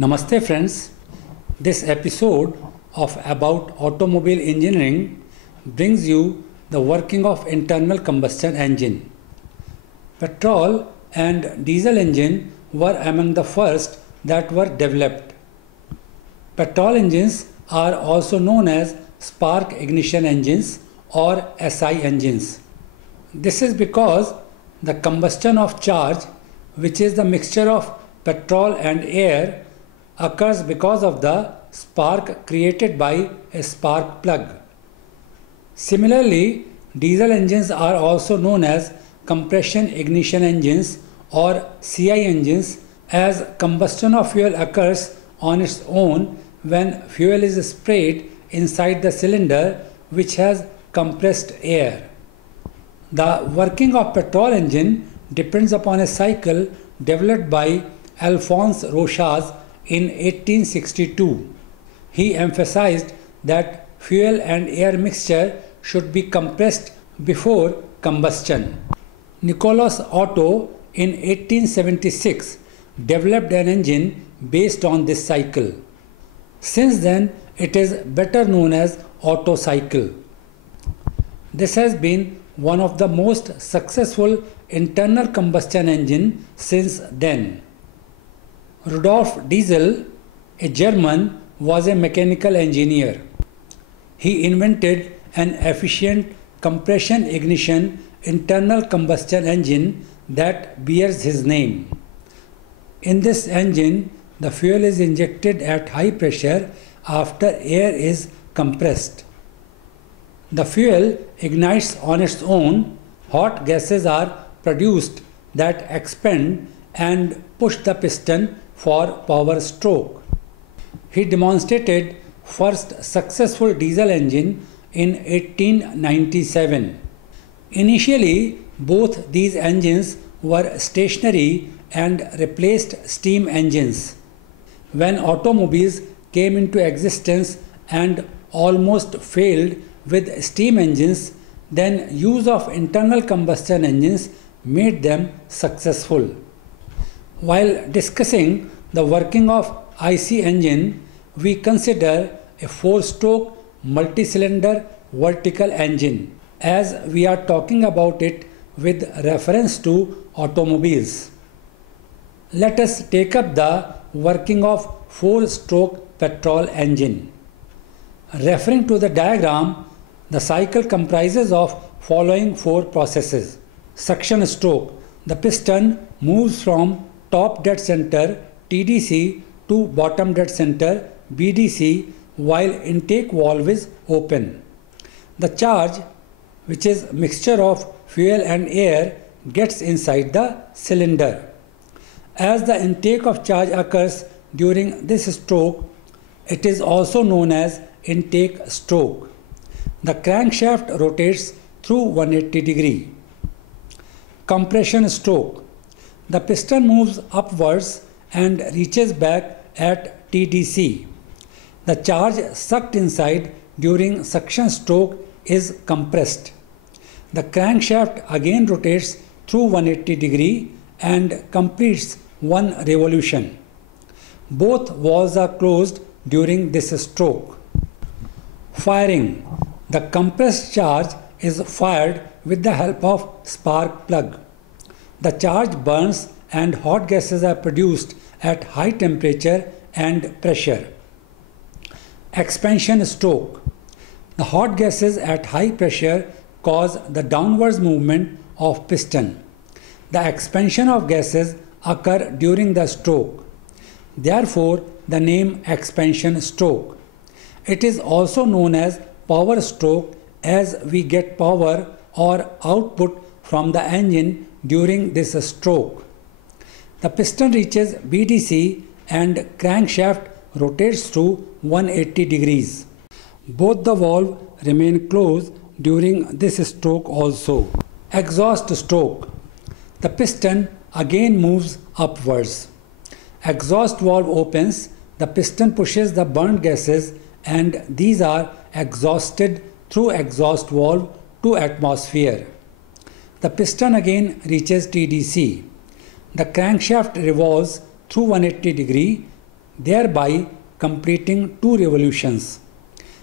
Namaste friends, this episode of About Automobile Engineering brings you the working of internal combustion engine. Petrol and diesel engine were among the first that were developed. Petrol engines are also known as spark ignition engines or SI engines. This is because the combustion of charge, which is the mixture of petrol and air, occurs because of the spark created by a spark plug. Similarly, diesel engines are also known as compression ignition engines or CI engines, as combustion of fuel occurs on its own when fuel is sprayed inside the cylinder which has compressed air. The working of petrol engine depends upon a cycle developed by Alphonse Rochas in 1862. He emphasized that fuel and air mixture should be compressed before combustion. Nicolas Otto in 1876 developed an engine based on this cycle. Since then, it is better known as Otto cycle. This has been one of the most successful internal combustion engine since then. Rudolf Diesel, a German, was a mechanical engineer. He invented an efficient compression ignition internal combustion engine that bears his name. In this engine, the fuel is injected at high pressure after air is compressed. The fuel ignites on its own. Hot gases are produced that expand and push the piston for power stroke. He demonstrated first successful diesel engine in 1897. Initially, both these engines were stationary and replaced steam engines. When automobiles came into existence and almost failed with steam engines, then use of internal combustion engines made them successful. While discussing the working of IC engine, we consider a 4-stroke multi-cylinder vertical engine, as we are talking about it with reference to automobiles. Let us take up the working of 4-stroke petrol engine. Referring to the diagram, the cycle comprises of following 4 processes. Suction stroke. The piston moves from top dead center TDC to bottom dead center BDC while intake valve is open. The charge, which is mixture of fuel and air, gets inside the cylinder. As the intake of charge occurs during this stroke, it is also known as intake stroke. The crankshaft rotates through 180 degree. Compression stroke. The piston moves upwards and reaches back at TDC. The charge sucked inside during suction stroke is compressed. The crankshaft again rotates through 180 degree and completes one revolution. Both valves are closed during this stroke. Firing. The compressed charge is fired with the help of spark plug. The charge burns and hot gases are produced at high temperature and pressure. Expansion stroke. The hot gases at high pressure cause the downwards movement of piston. The expansion of gases occur during the stroke. Therefore, the name expansion stroke. It is also known as power stroke, as we get power or output from the engine during this stroke. The piston reaches BDC and crankshaft rotates through 180 degrees. Both the valve remain closed during this stroke also. Exhaust stroke. The piston again moves upwards. Exhaust valve opens, the piston pushes the burnt gases and these are exhausted through exhaust valve to atmosphere. The piston again reaches TDC. The crankshaft revolves through 180 degree thereby completing 2 revolutions.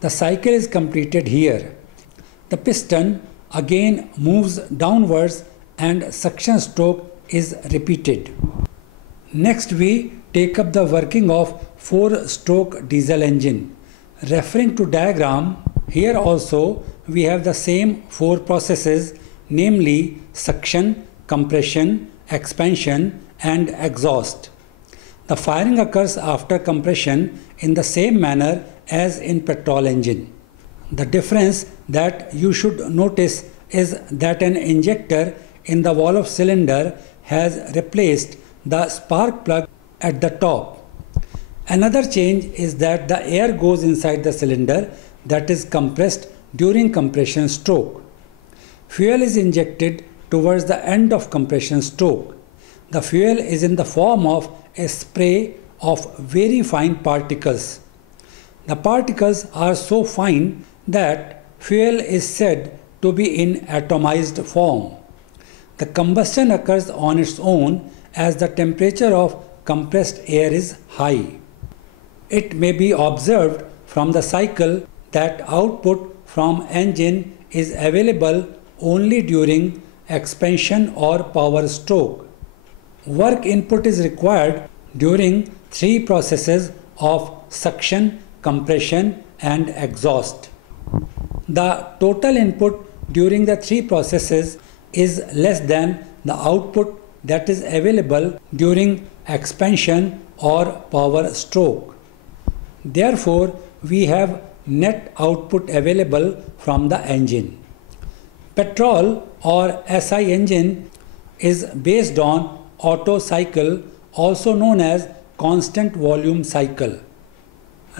The cycle is completed here. The piston again moves downwards and suction stroke is repeated. Next we take up the working of 4-stroke diesel engine. Referring to diagram, here also we have the same 4 processes, namely suction, compression, expansion and exhaust. The firing occurs after compression in the same manner as in petrol engine. The difference that you should notice is that an injector in the valve cylinder has replaced the spark plug at the top. Another change is that the air goes inside the cylinder that is compressed during compression stroke. Fuel is injected towards the end of compression stroke. The fuel is in the form of a spray of very fine particles. The particles are so fine that fuel is said to be in atomized form. The combustion occurs on its own as the temperature of compressed air is high. It may be observed from the cycle that output from engine is available only during expansion or power stroke. Work input is required during 3 processes of suction, compression and exhaust. The total input during the 3 processes is less than the output that is available during expansion or power stroke. Therefore, we have net output available from the engine. Petrol or SI engine is based on Otto cycle, also known as constant volume cycle.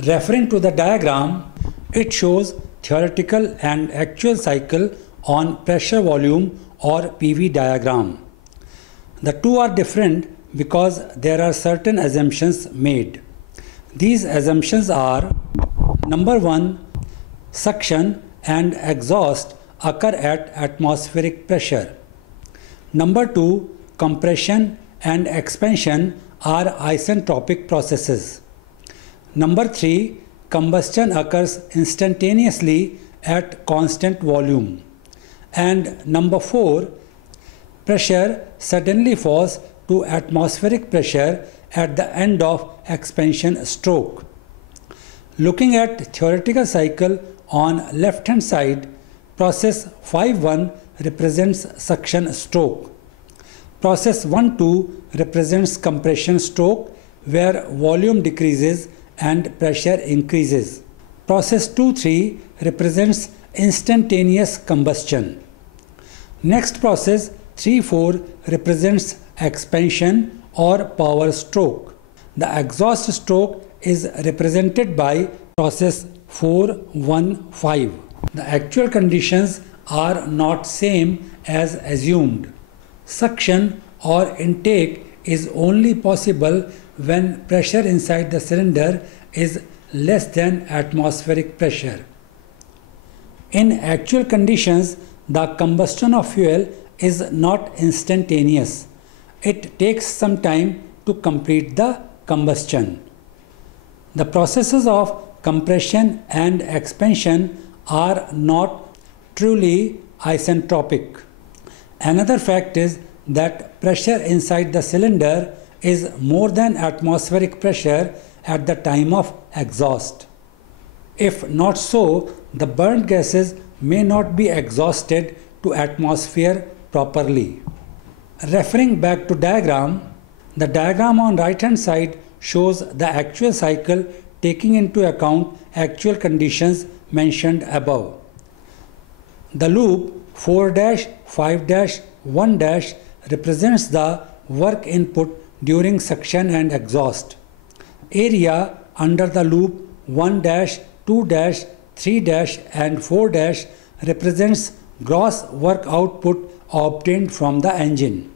Referring to the diagram, it shows theoretical and actual cycle on pressure volume or PV diagram. The two are different because there are certain assumptions made. These assumptions are: number 1, suction and exhaust occur at atmospheric pressure. Number 2, compression and expansion are isentropic processes. Number 3, combustion occurs instantaneously at constant volume. And number 4, pressure suddenly falls to atmospheric pressure at the end of expansion stroke. Looking at theoretical cycle on left hand side, process 5.1 represents suction stroke. Process 1.2 represents compression stroke, where volume decreases and pressure increases. Process 2.3 represents instantaneous combustion. Next process 3.4 represents expansion or power stroke. The exhaust stroke is represented by process 4.1.5. The actual conditions are not same as assumed. Suction or intake is only possible when pressure inside the cylinder is less than atmospheric pressure. In actual conditions, the combustion of fuel is not instantaneous. It takes some time to complete the combustion. The processes of compression and expansion are not truly isentropic. Another fact is that pressure inside the cylinder is more than atmospheric pressure at the time of exhaust. If not so, the burnt gases may not be exhausted to atmosphere properly. Referring back to diagram, the diagram on right hand side shows the actual cycle taking into account actual conditions mentioned above. The loop 4-5-1- represents the work input during suction and exhaust. Area under the loop 1-, 2-, 3- and 4- represents gross work output obtained from the engine.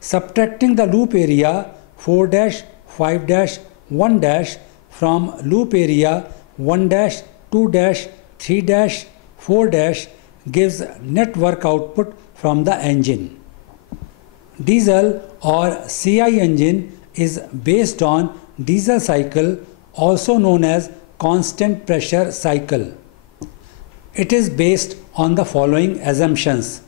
Subtracting the loop area 4-, 5-, 1- from loop area 1-, 2-, 3-, 4- gives net work output from the engine. Diesel or CI engine is based on diesel cycle, also known as constant pressure cycle. It is based on the following assumptions.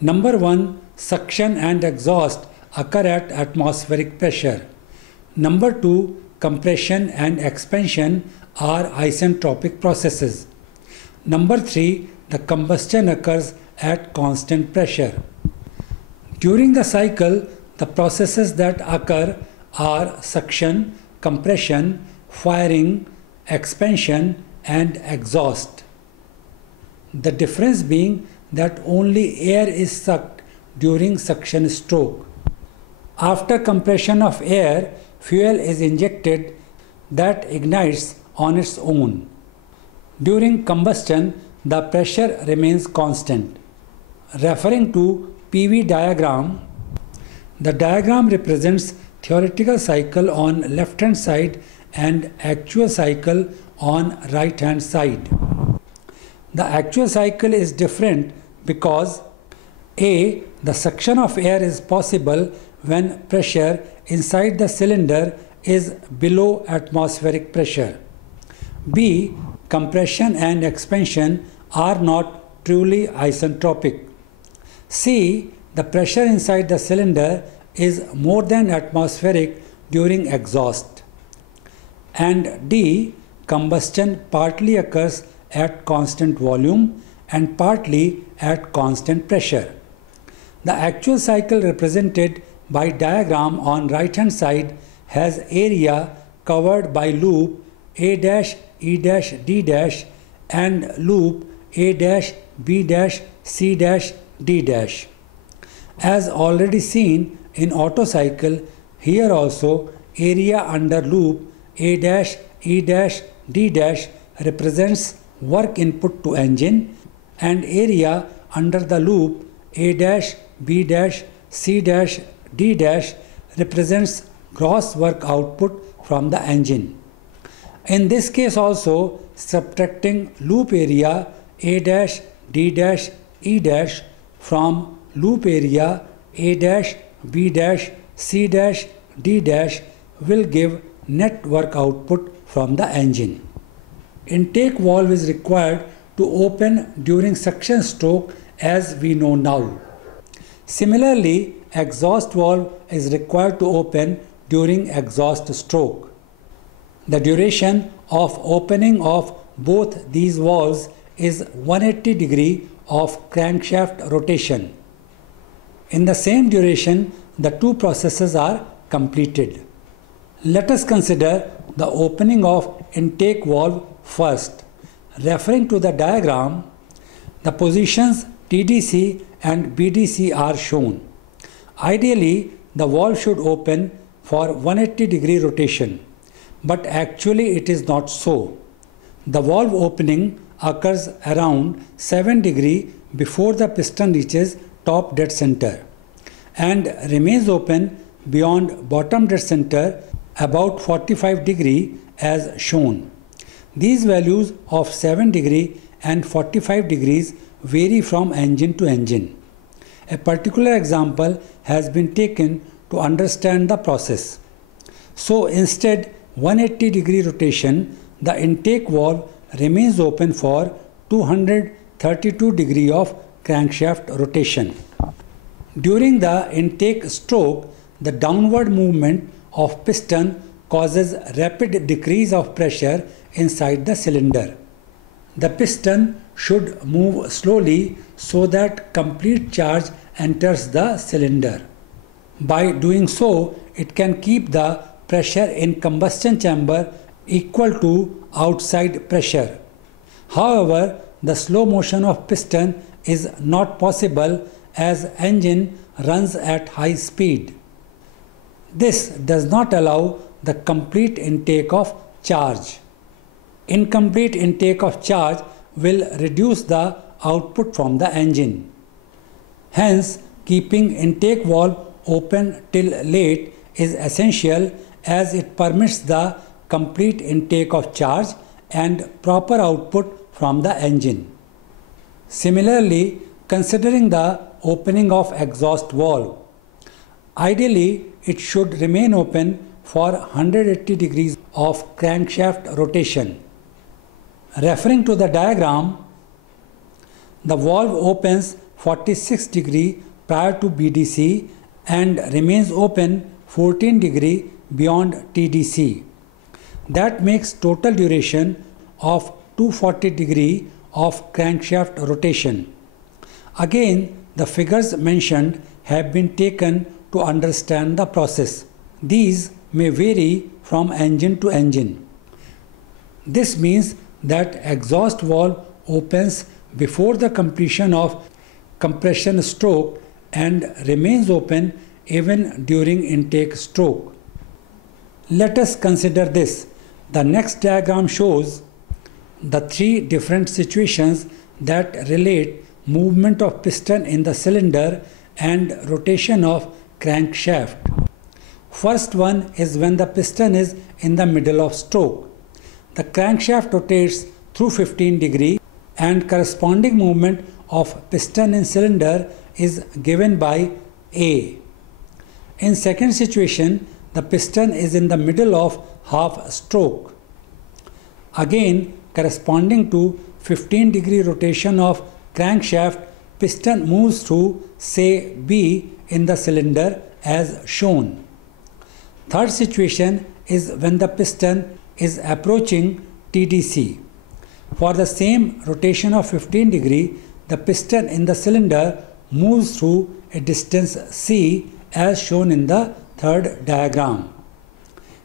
Number 1, suction and exhaust occur at atmospheric pressure. Number 2, compression and expansion are isentropic processes. Number 3, the combustion occurs at constant pressure. During the cycle, the processes that occur are suction, compression, firing, expansion, and exhaust. The difference being that only air is sucked during suction stroke. After compression of air, fuel is injected that ignites on its own. During combustion, the pressure remains constant. Referring to PV diagram, the diagram represents theoretical cycle on left hand side and actual cycle on right hand side. The actual cycle is different because A. The suction of air is possible when pressure inside the cylinder is below atmospheric pressure. B. Compression and expansion are not truly isentropic. C. The pressure inside the cylinder is more than atmospheric during exhaust. And D. Combustion partly occurs at constant volume and partly at constant pressure. The actual cycle represented by diagram on right hand side has area covered by loop A dash E dash D dash and loop A dash B dash C dash D dash. As already seen in Otto cycle, here also area under loop A dash E dash D dash represents work input to engine and area under the loop A dash B dash C dash D dash represents gross work output from the engine. In this case also, subtracting loop area A dash D dash E dash from loop area A dash B dash C dash D dash will give net work output from the engine. Intake valve is required to open during suction stroke as we know now. Similarly, exhaust valve is required to open during exhaust stroke. The duration of opening of both these valves is 180 degree of crankshaft rotation. In the same duration, the two processes are completed. Let us consider the opening of intake valve first. Referring to the diagram, the positions TDC and BDC are shown. Ideally, the valve should open for 180 degree rotation, but actually it is not so. The valve opening occurs around 7 degree before the piston reaches top dead center and remains open beyond bottom dead center about 45 degree as shown. These values of 7 degree and 45 degrees vary from engine to engine. A particular example has been taken to understand the process. So instead 180 degree rotation, the intake valve remains open for 232 degree of crankshaft rotation. During the intake stroke, the downward movement of piston causes rapid decrease of pressure inside the cylinder. The piston should move slowly so that complete charge enters the cylinder. By doing so, it can keep the pressure in combustion chamber equal to outside pressure. However, the slow motion of piston is not possible as engine runs at high speed. This does not allow the complete intake of charge. Incomplete intake of charge will reduce the output from the engine. Hence, keeping intake valve open till late is essential as it permits the complete intake of charge and proper output from the engine. Similarly, considering the opening of exhaust valve, ideally it should remain open for 180 degrees of crankshaft rotation. Referring to the diagram, the valve opens 46 degree prior to BDC and remains open 14 degree beyond TDC. That makes total duration of 240 degree of crankshaft rotation. Again, the figures mentioned have been taken to understand the process. These may vary from engine to engine. This means that exhaust valve opens before the completion of compression stroke and remains open even during intake stroke. Let us consider this. The next diagram shows the three different situations that relate movement of piston in the cylinder and rotation of crankshaft. First one is when the piston is in the middle of stroke. The crankshaft rotates through 15 degree and corresponding movement of piston in cylinder is given by A. In second situation, the piston is in the middle of half stroke. Again, corresponding to 15 degree rotation of crankshaft, piston moves through, say, B in the cylinder as shown. Third situation is when the piston is approaching TDC. For the same rotation of 15 degree, the piston in the cylinder moves through a distance C as shown in the third diagram.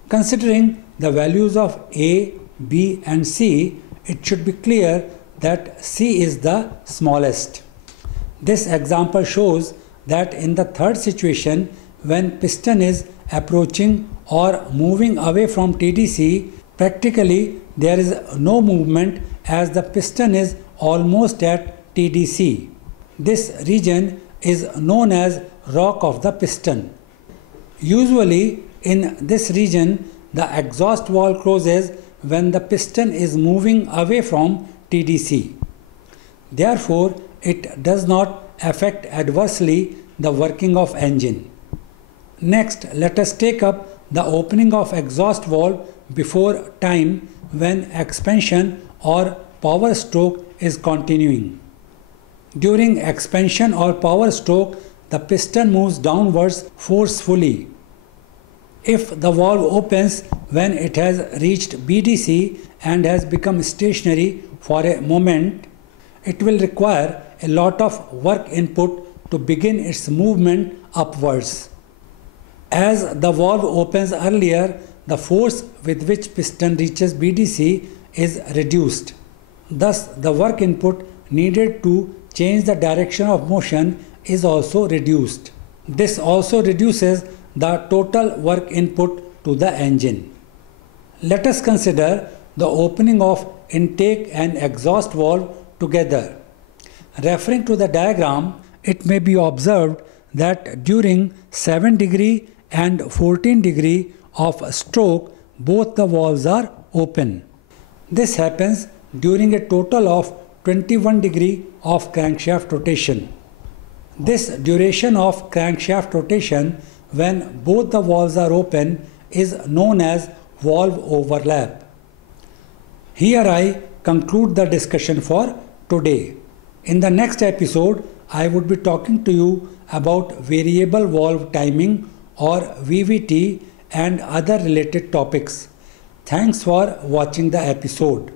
Considering the values of A, B and C, it should be clear that C is the smallest. This example shows that in the third situation, when piston is approaching or moving away from TDC, practically there is no movement as the piston is almost at TDC. This region is known as rock of the piston. Usually in this region, the exhaust valve closes when the piston is moving away from TDC. Therefore, it does not affect adversely the working of engine. Next, let us take up the opening of exhaust valve before time when expansion or power stroke is continuing. During expansion or power stroke, the piston moves downwards forcefully. If the valve opens when it has reached BDC and has become stationary for a moment, it will require a lot of work input to begin its movement upwards. As the valve opens earlier, the force with which piston reaches BDC is reduced. Thus, the work input needed to change the direction of motion is also reduced. This also reduces the total work input to the engine. Let us consider the opening of intake and exhaust valve together. Referring to the diagram, it may be observed that during 7 degree and 14 degree of stroke, both the valves are open. This happens during a total of 21 degree of crankshaft rotation. This duration of crankshaft rotation when both the valves are open is known as valve overlap. Here I conclude the discussion for today. In the next episode, I would be talking to you about variable valve timing or VVT and other related topics. Thanks for watching the episode.